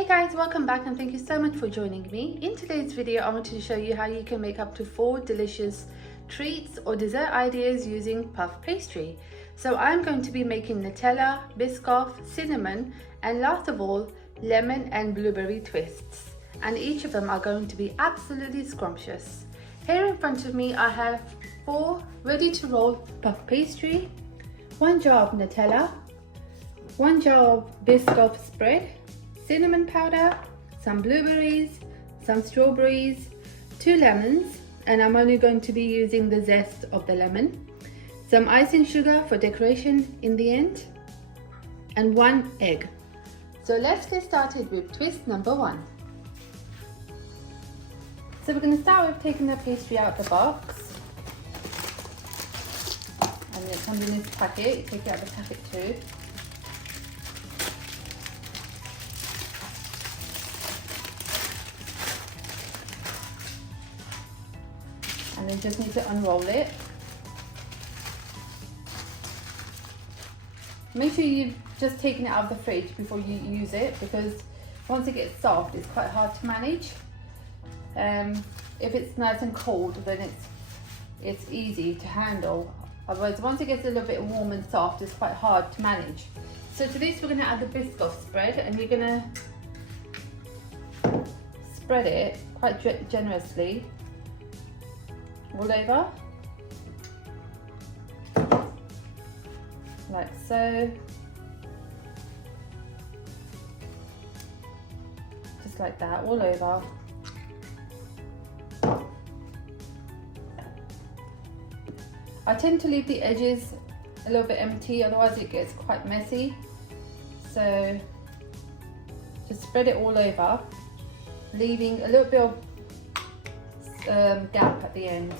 Hey guys, welcome back and thank you so much for joining me. In today's video, I wanted to show you how you can make up to 4 delicious treats or dessert ideas using puff pastry. So I'm going to be making Nutella, Biscoff, cinnamon, and last of all, lemon and blueberry twists. And each of them are going to be absolutely scrumptious. Here in front of me, I have 4 ready to roll puff pastry, 1 jar of Nutella, 1 jar of Biscoff Spread, cinnamon powder, some blueberries, some strawberries, 2 lemons, and I'm only going to be using the zest of the lemon, some icing sugar for decoration in the end, and 1 egg. So let's get started with twist number 1. So we're going to start with taking the pastry out of the box, and it comes in this packet. You take it out of the packet too. And then just need to unroll it. Make sure you've just taken it out of the fridge before you use it, because once it gets soft, it's quite hard to manage. If it's nice and cold, then it's easy to handle. Otherwise, once it gets a little bit warm and soft, it's quite hard to manage. So to this, we're going to add the Biscoff spread, and you're going to spread it quite generously all over, like so, just like that, all over. I tend to leave the edges a little bit empty, otherwise it gets quite messy, so just spread it all over, leaving a little bit of gap at the ends.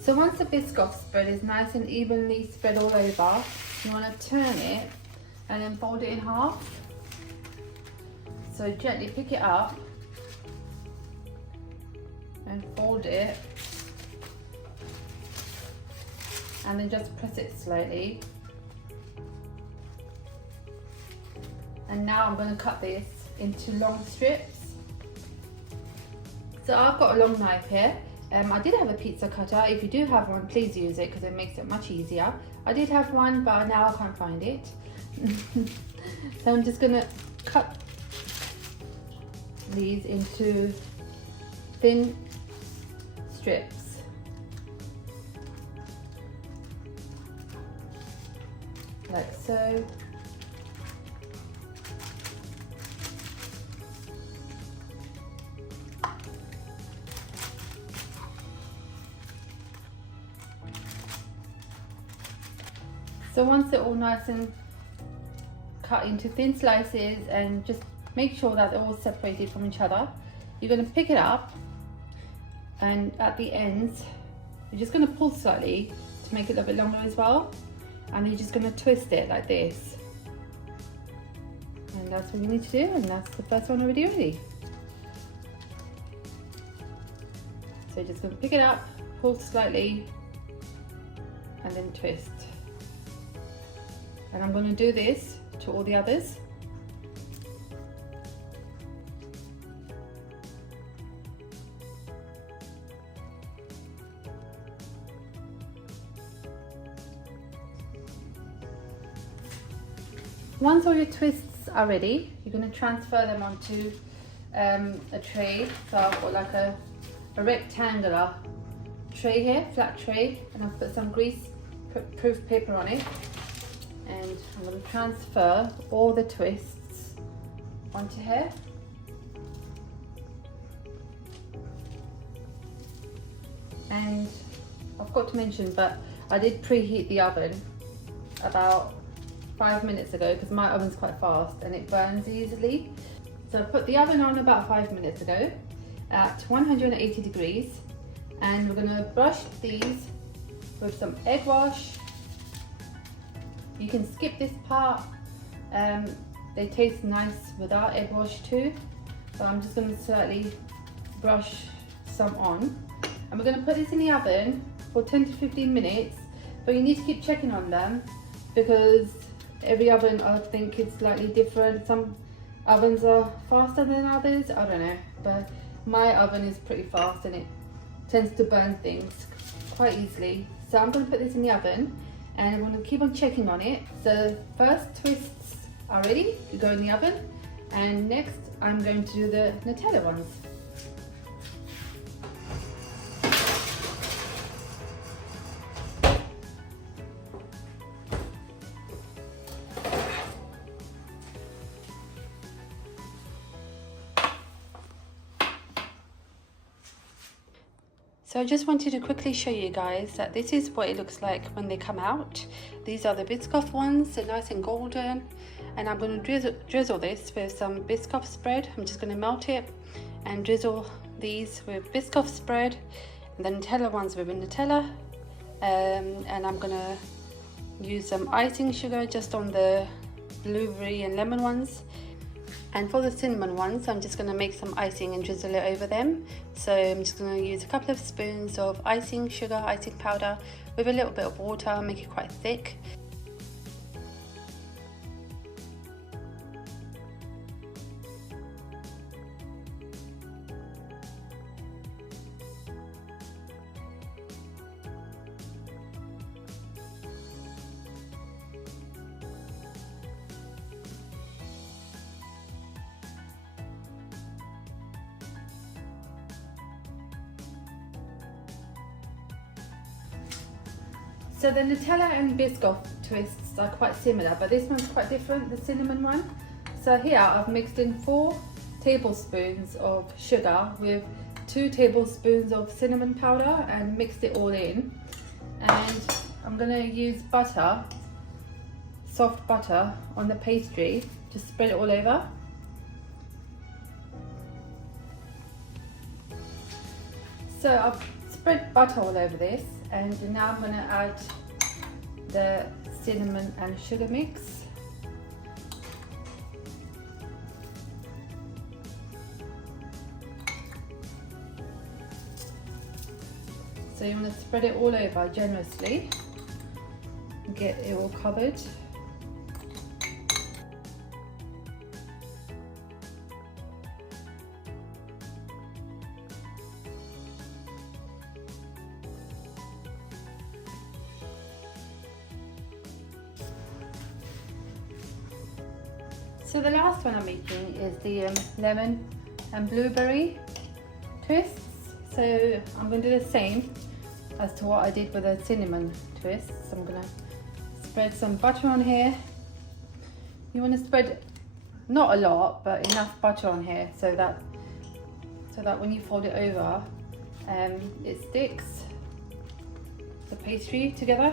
So once the Biscoff spread is nice and evenly spread all over, you want to turn it and then fold it in half. So gently pick it up and fold it, and then just press it slightly. And now I'm going to cut this into long strips. So I've got a long knife here. I did have a pizza cutter. If you do have one, please use it because it makes it much easier. I did have one, but now I can't find it. So I'm just going to cut these into thin strips. Like so. So once they're all nice and cut into thin slices, and just make sure that they're all separated from each other, you're going to pick it up, and at the ends you're just going to pull slightly to make it a little bit longer as well, and you're just going to twist it like this, and that's what you need to do, and that's the first one already ready. So you're just going to pick it up, pull slightly, and then twist. And I'm going to do this to all the others. Once all your twists are ready, you're going to transfer them onto a tray. So I've got like a rectangular tray here, flat tray, and I've put some grease-proof paper on it. And I'm going to transfer all the twists onto here. And I've got to mention, but I did preheat the oven about 5 minutes ago because my oven's quite fast and it burns easily. So I put the oven on about 5 minutes ago at 180 degrees, and we're going to brush these with some egg wash. You can skip this part, they taste nice without egg wash too. So I'm just going to slightly brush some on. And we're going to put this in the oven for 10 to 15 minutes. But you need to keep checking on them because every oven I think is slightly different. Some ovens are faster than others, I don't know. But my oven is pretty fast and it tends to burn things quite easily. So I'm going to put this in the oven and I'm going to keep on checking on it. So first twists are ready to go in the oven, and next I'm going to do the Nutella ones. So I just wanted to quickly show you guys that this is what it looks like when they come out. These are the Biscoff ones, they're nice and golden. And I'm going to drizzle this with some Biscoff Spread. I'm just going to melt it and drizzle these with Biscoff Spread. And the Nutella ones with Nutella. And I'm going to use some icing sugar just on the blueberry and lemon ones. And for the cinnamon ones, I'm just going to make some icing and drizzle it over them. So I'm just going to use a couple of spoons of icing sugar, icing powder with a little bit of water, make it quite thick. So the Nutella and Biscoff twists are quite similar, but this one's quite different, the cinnamon one. So here I've mixed in 4 tablespoons of sugar with 2 tablespoons of cinnamon powder and mixed it all in. And I'm going to use butter, soft butter on the pastry, just spread it all over. So I've spread butter all over this, and now I'm going to add the cinnamon and sugar mix. So you want to spread it all over generously and get it all covered. So the last one I'm making is the lemon and blueberry twists. So I'm going to do the same as to what I did with the cinnamon twists. So I'm going to spread some butter on here. You want to spread not a lot, but enough butter on here so that when you fold it over, it sticks the pastry together.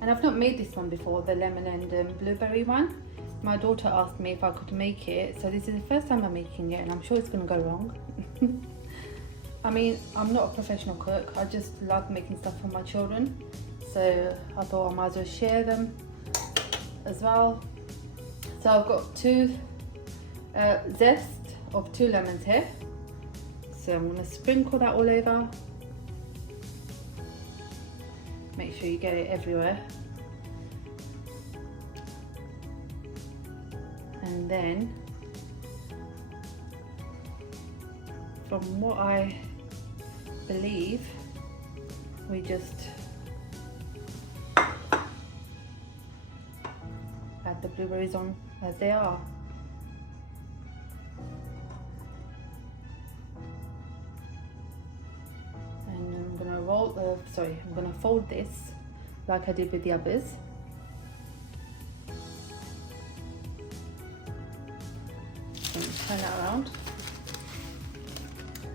And I've not made this one before, the lemon and blueberry one. My daughter asked me if I could make it, so this is the first time I'm making it, and I'm sure it's going to go wrong. I mean, I'm not a professional cook, I just love making stuff for my children, so I thought I might as well share them as well. So I've got 2 zest of 2 lemons here, so I'm going to sprinkle that all over. Make sure you get it everywhere. And then, from what I believe, we just add the blueberries on as they are. And I'm going to I'm going to fold this like I did with the others. Turn that around.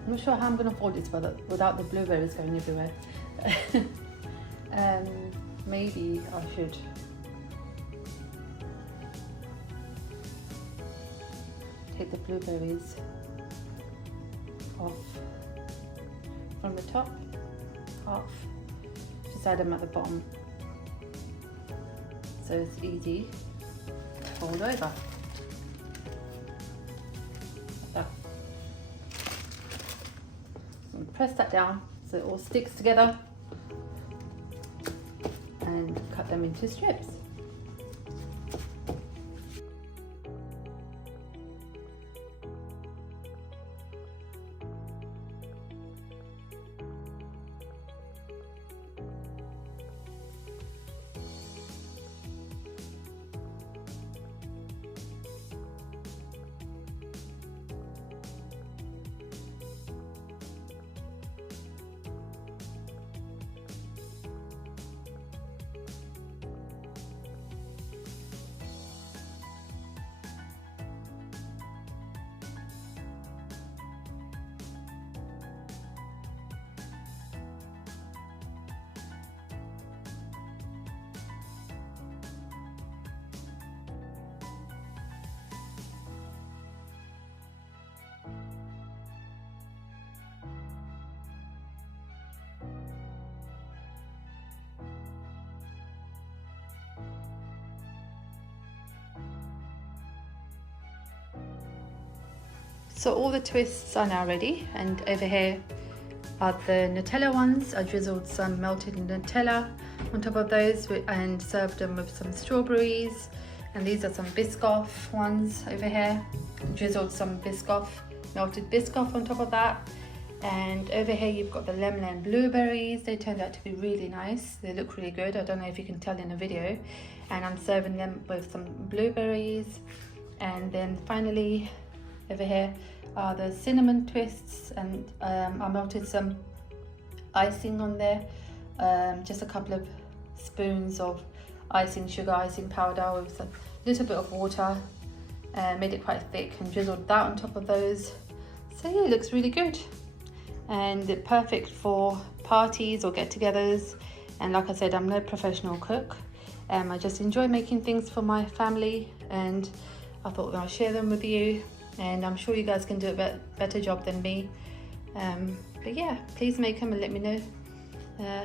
I'm not sure how I'm going to fold this without the blueberries going everywhere. Maybe I should take the blueberries off from the top, half, just add them at the bottom so it's easy to fold over. press that down so it all sticks together, and cut them into strips. So all the twists are now ready, and over here are the Nutella ones. I drizzled some melted Nutella on top of those and served them with some strawberries. And these are some Biscoff ones over here. Drizzled some Biscoff, melted Biscoff on top of that. And over here you've got the lemon and blueberries. They turned out to be really nice. They look really good. I don't know if you can tell in the video. And I'm serving them with some blueberries. And then finally, over here are the cinnamon twists, and I melted some icing on there, just a couple of spoons of icing, sugar icing powder with a little bit of water, made it quite thick, and drizzled that on top of those. So yeah, it looks really good, and they're perfect for parties or get-togethers. And like I said, I'm no professional cook. I just enjoy making things for my family, and I thought I'll share them with you. And I'm sure you guys can do a better job than me. But yeah, please make them and let me know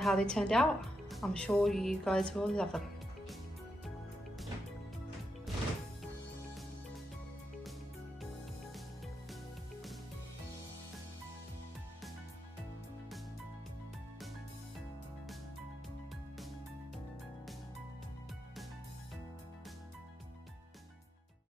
how they turned out. I'm sure you guys will love them.